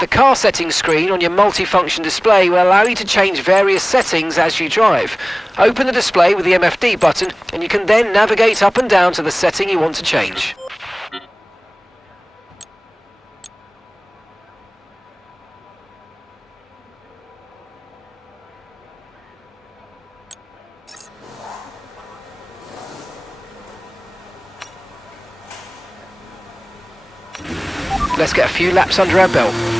The car settings screen on your multifunction display will allow you to change various settings as you drive. Open the display with the MFD button and you can then navigate up and down to the setting you want to change. Let's get a few laps under our belt.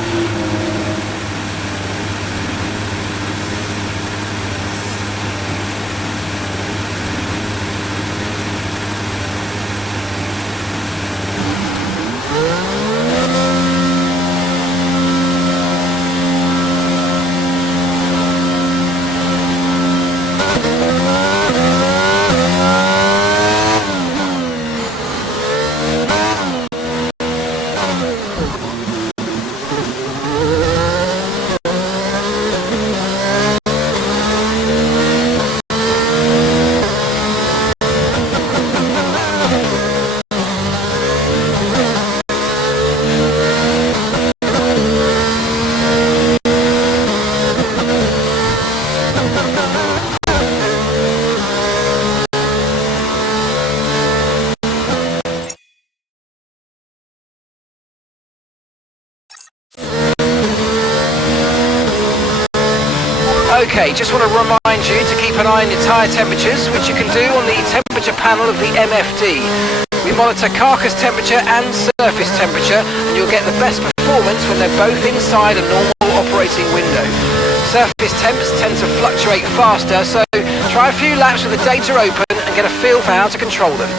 Okay, just want to remind you to keep an eye on your tyre temperatures, which you can do on the temperature panel of the MFD. We monitor carcass temperature and surface temperature, and you'll get the best performance when they're both inside a normal operating window. Surface temps tend to fluctuate faster, so try a few laps with the data open and get a feel for how to control them.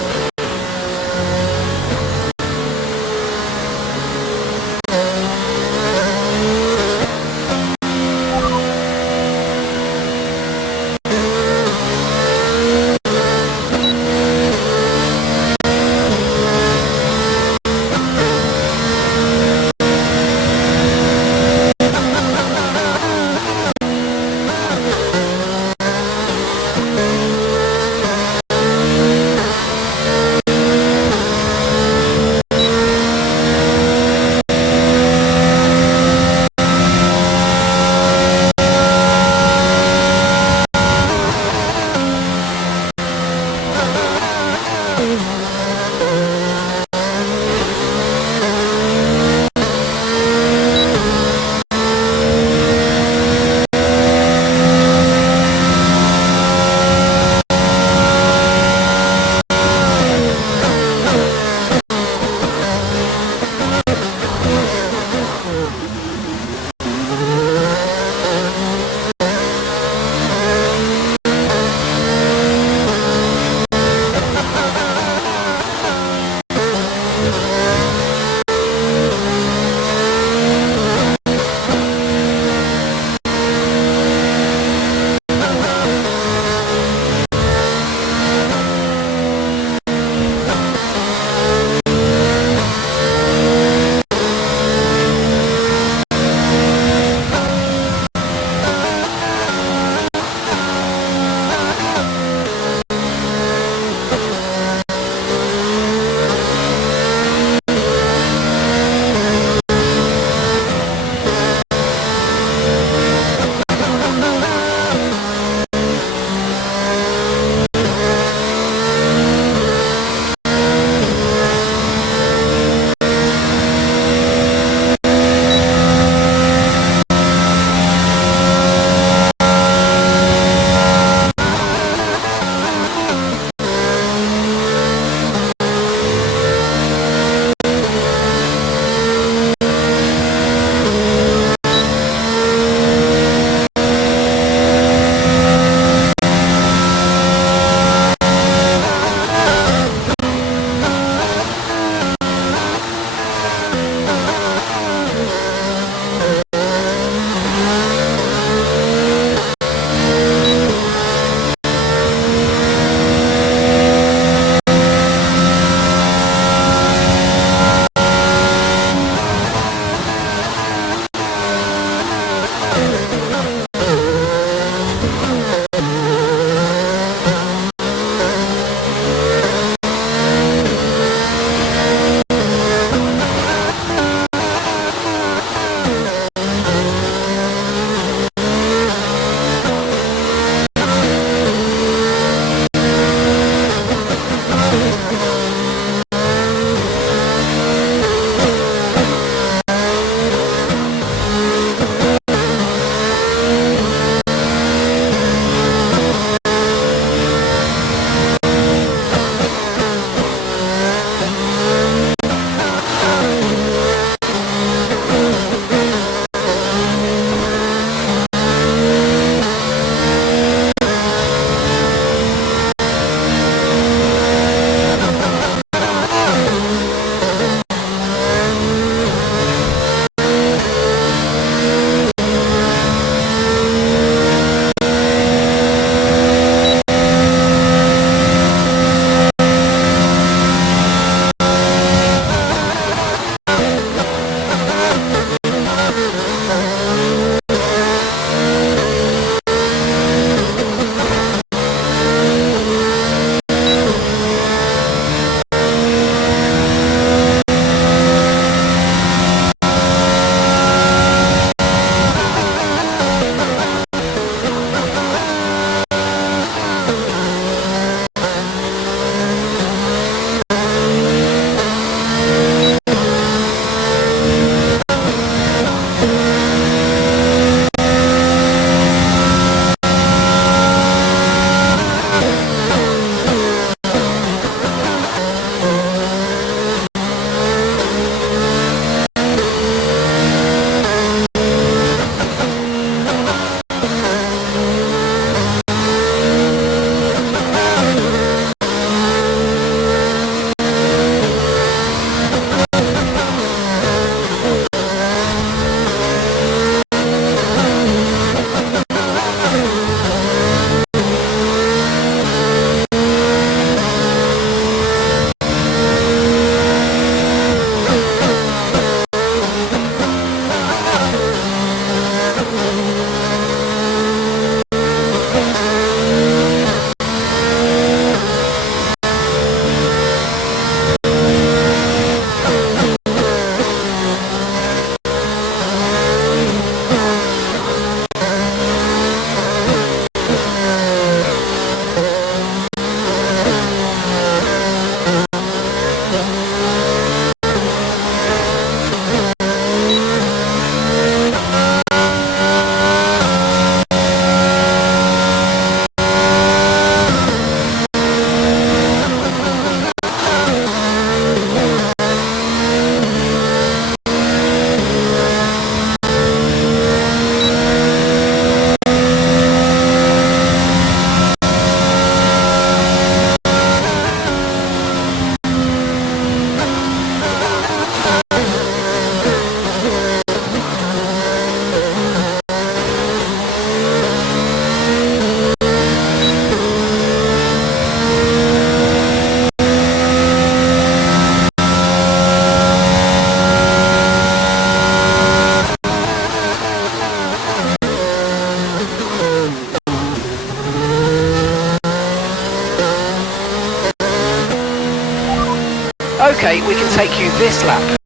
take you this lap.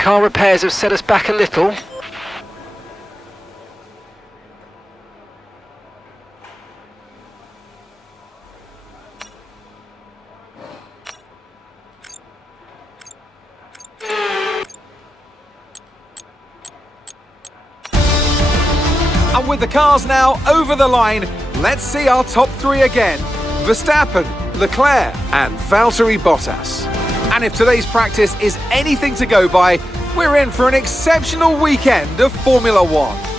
Car repairs have set us back a little. And with the cars now over the line, let's see our top three again. Verstappen, Leclerc and Valtteri Bottas. And if today's practice is anything to go by, we're in for an exceptional weekend of Formula One.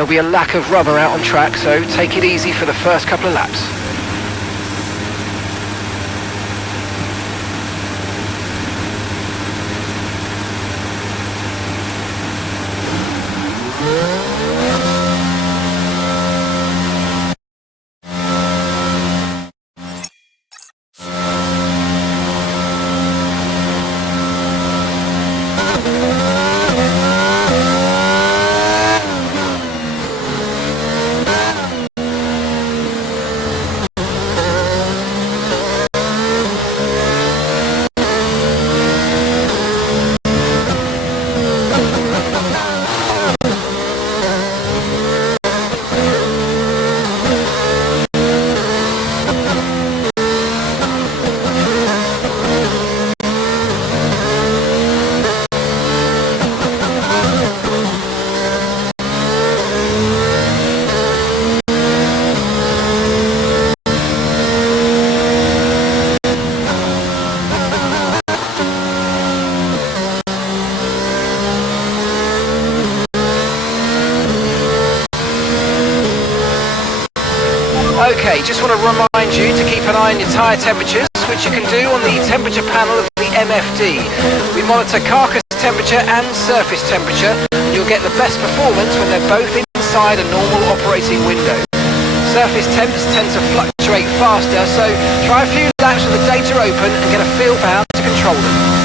There'll be a lack of rubber out on track, so take it easy for the first couple of laps. Okay, just want to remind you to keep an eye on your tyre temperatures, which you can do on the temperature panel of the MFD. We monitor carcass temperature and surface temperature, and you'll get the best performance when they're both inside a normal operating window. Surface temps tend to fluctuate faster, so try a few laps with the data open and get a feel for how to control them.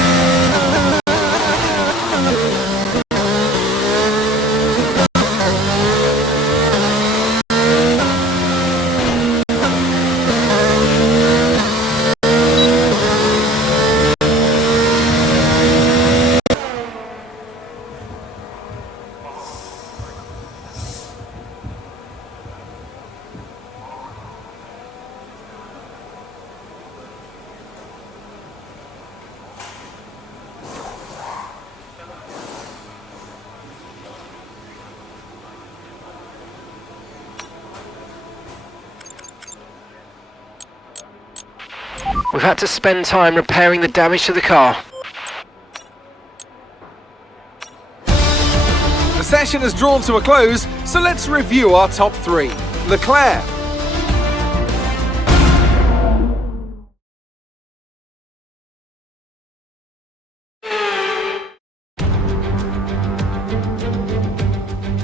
We've had to spend time repairing the damage to the car. The session has drawn to a close, so let's review our top three. Leclerc,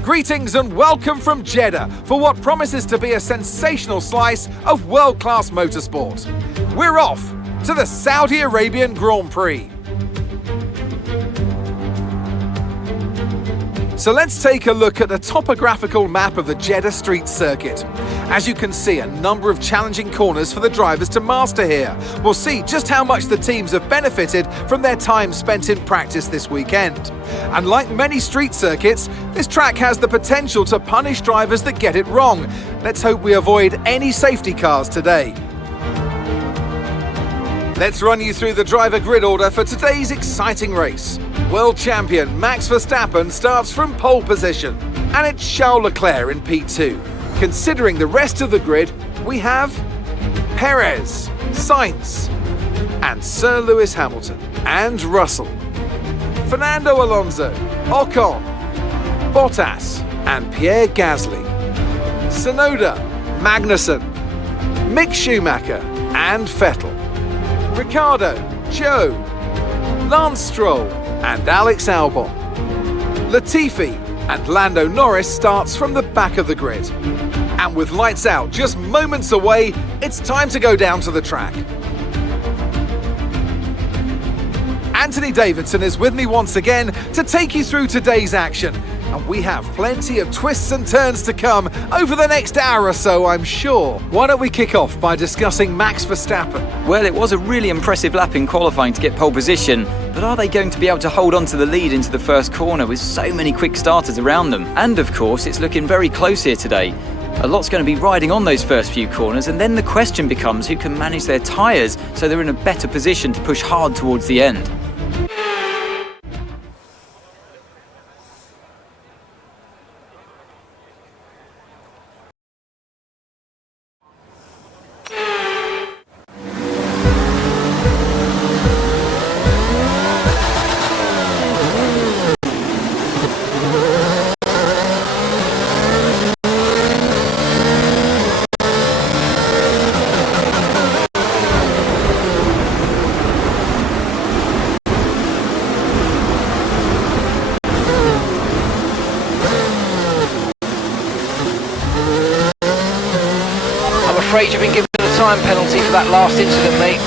greetings and welcome from Jeddah for what promises to be a sensational slice of world-class motorsport. We're off to the Saudi Arabian Grand Prix. So let's take a look at the topographical map of the Jeddah street circuit. As you can see, a number of challenging corners for the drivers to master here. We'll see just how much the teams have benefited from their time spent in practice this weekend. And like many street circuits, this track has the potential to punish drivers that get it wrong. Let's hope we avoid any safety cars today. Let's run you through the driver grid order for today's exciting race. World champion Max Verstappen starts from pole position, and it's Charles Leclerc in P2. Considering the rest of the grid, we have Perez, Sainz, and Sir Lewis Hamilton, and Russell, Fernando Alonso, Ocon, Bottas, and Pierre Gasly, Tsunoda, Magnussen, Mick Schumacher, and Vettel, Ricciardo, Joe, Lance Stroll, and Alex Albon. Latifi and Lando Norris starts from the back of the grid. And with lights out just moments away, it's time to go down to the track. Anthony Davidson is with me once again to take you through today's action. And we have plenty of twists and turns to come over the next hour or so, I'm sure. Why don't we kick off by discussing Max Verstappen? Well, it was a really impressive lap in qualifying to get pole position, but are they going to be able to hold on to the lead into the first corner with so many quick starters around them? And of course, it's looking very close here today. A lot's going to be riding on those first few corners, and then the question becomes who can manage their tyres so they're in a better position to push hard towards the end. I'm afraid you've been given a time penalty for that last incident, mate.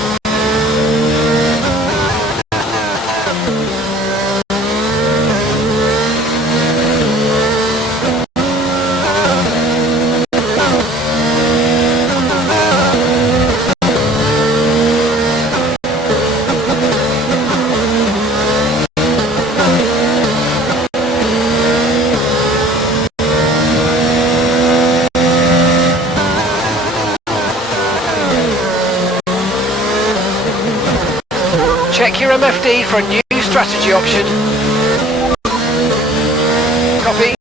Check your MFD for a new strategy option. Copy.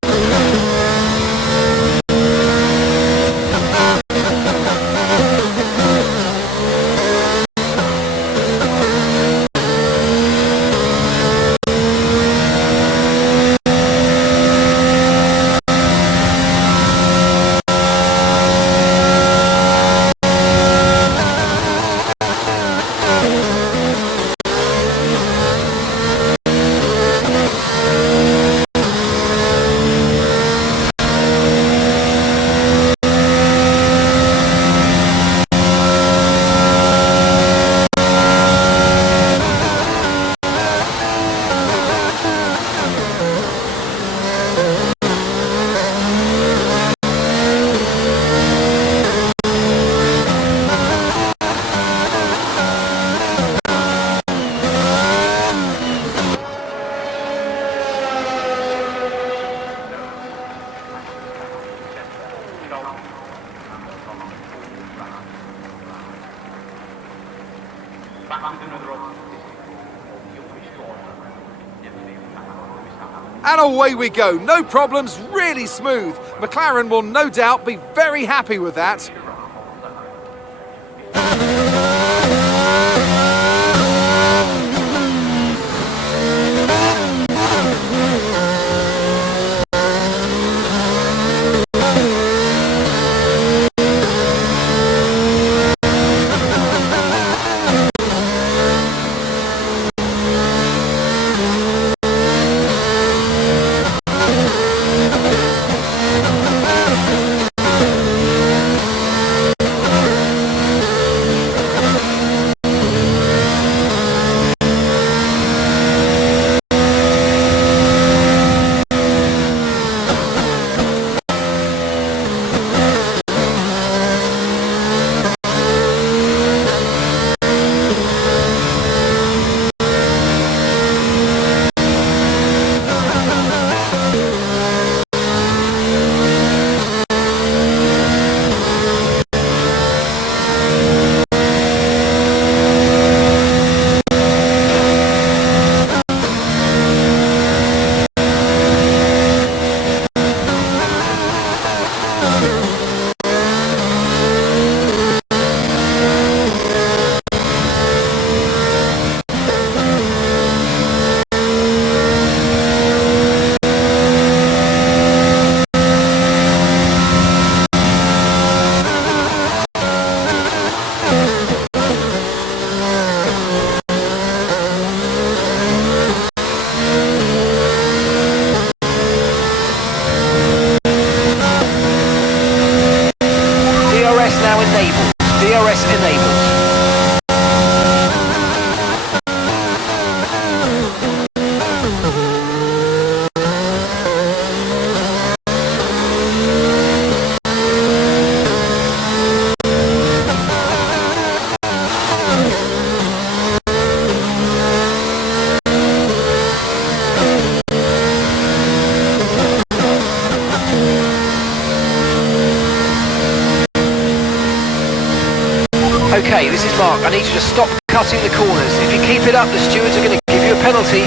And away we go. No problems, really smooth. McLaren will no doubt be very happy with that. Now enabled. DRS enabled. Okay, this is Mark. I need you to stop cutting the corners. If you keep it up, the stewards are going to give you a penalty.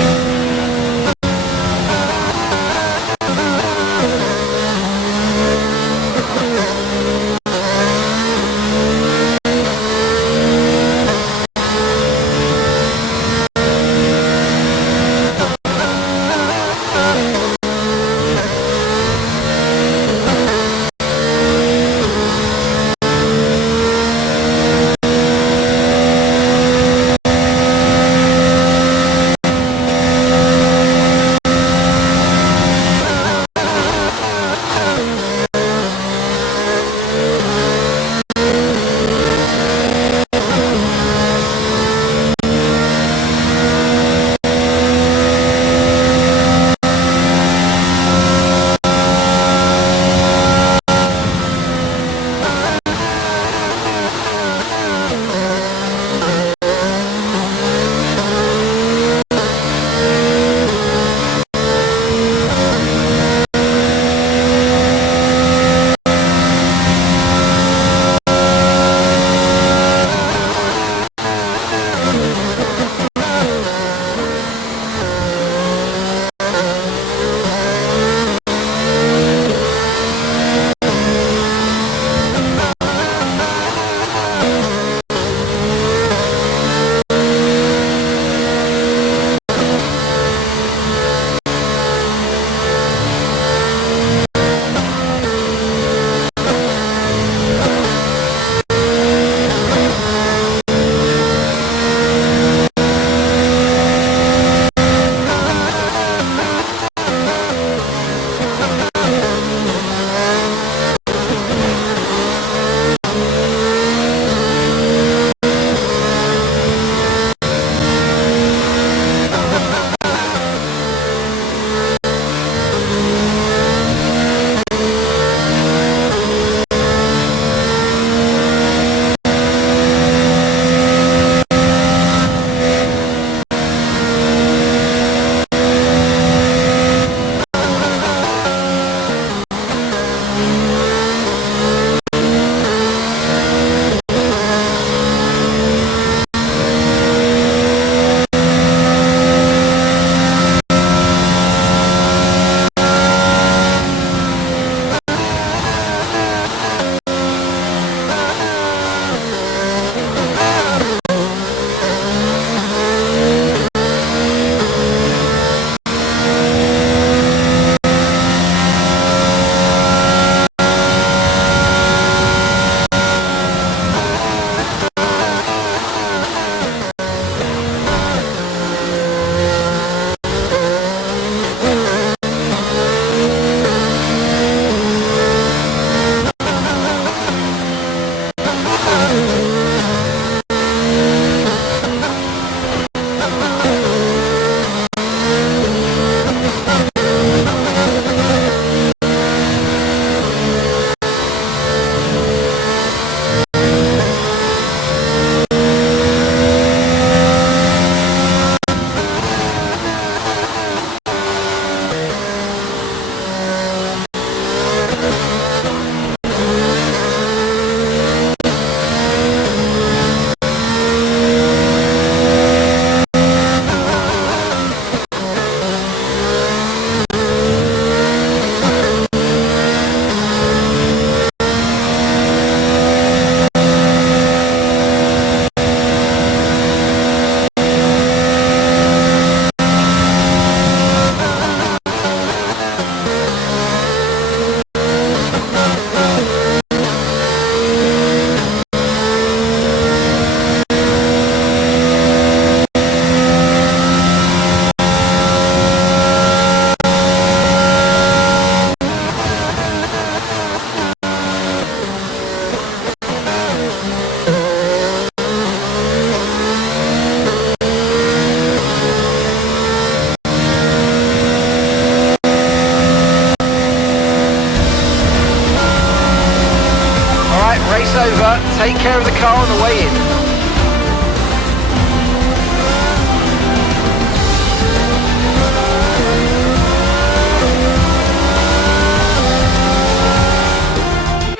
take care of the car on the way in.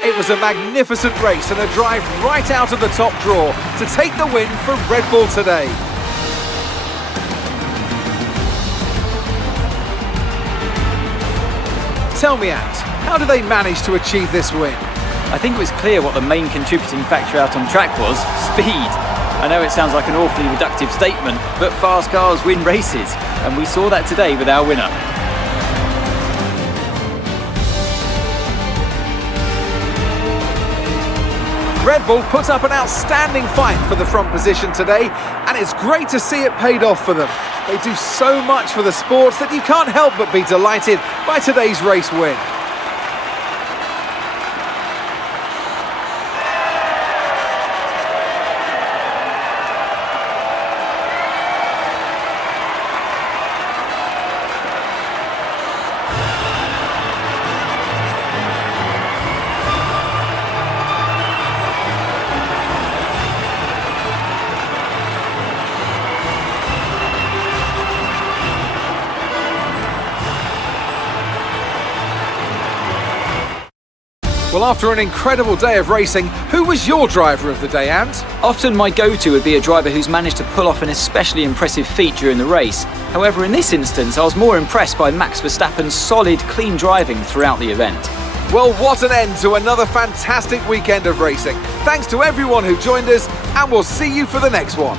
It was a magnificent race and a drive right out of the top draw to take the win for Red Bull today. Tell me, Ant, how did they manage to achieve this win? I think it was clear what the main contributing factor out on track was: speed. I know it sounds like an awfully reductive statement, but fast cars win races, and we saw that today with our winner. Red Bull put up an outstanding fight for the front position today, and it's great to see it paid off for them. They do so much for the sports that you can't help but be delighted by today's race win. Well, after an incredible day of racing, who was your driver of the day, Ant? Often my go-to would be a driver who's managed to pull off an especially impressive feat during the race. However, in this instance, I was more impressed by Max Verstappen's solid, clean driving throughout the event. Well, what an end to another fantastic weekend of racing. Thanks to everyone who joined us, and we'll see you for the next one.